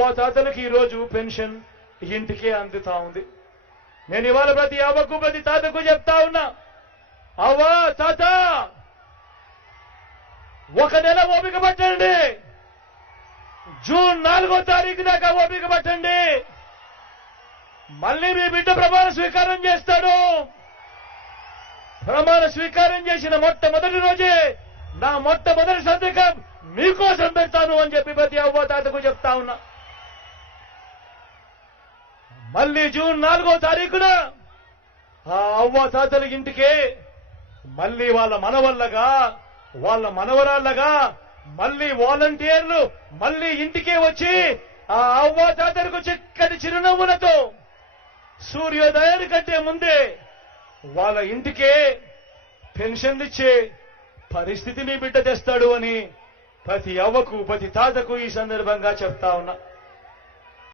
మా తాతలకు ఈరోజు పెన్షన్ ఇంటికే అందుతా ఉంది. నేను ఇవాళ ప్రతి అవ్వకు ప్రతి తాతకు చెప్తా ఉన్నా అవ్వా తాత! ఒక నెల ఓపిక పట్టండి. జూన్ నాలుగో తారీఖు దాకా ఓపిక పట్టండి. మళ్ళీ మీ బిడ్డ ప్రమాణ స్వీకారం చేస్తాడు. ప్రమాణ స్వీకారం చేసిన మొట్టమొదటి రోజే నా మొట్టమొదటి సంతకం మీకోసం పెడతాను అని చెప్పి ప్రతి అవ్వ తాతకు చెప్తా ఉన్నా. మళ్ళీ జూన్ నాలుగో తారీఖున ఆ అవ్వ తాతల ఇంటికే మళ్ళీ వాళ్ళ మనవల్లగా వాళ్ళ మనవరాళ్ళగా మళ్ళీ వాలంటీర్లు మళ్ళీ ఇంటికే వచ్చి ఆ అవ్వ తాతలకు చిక్కటి చిరునవ్వులతో సూర్యోదయాన్ని కంటే ముందే వాళ్ళ ఇంటికే పెన్షన్లు ఇచ్చే పరిస్థితిని బిడ్డ తెస్తాడు అని ప్రతి అవ్వకు ప్రతి తాతకు ఈ సందర్భంగా చెప్తా ఉన్నా.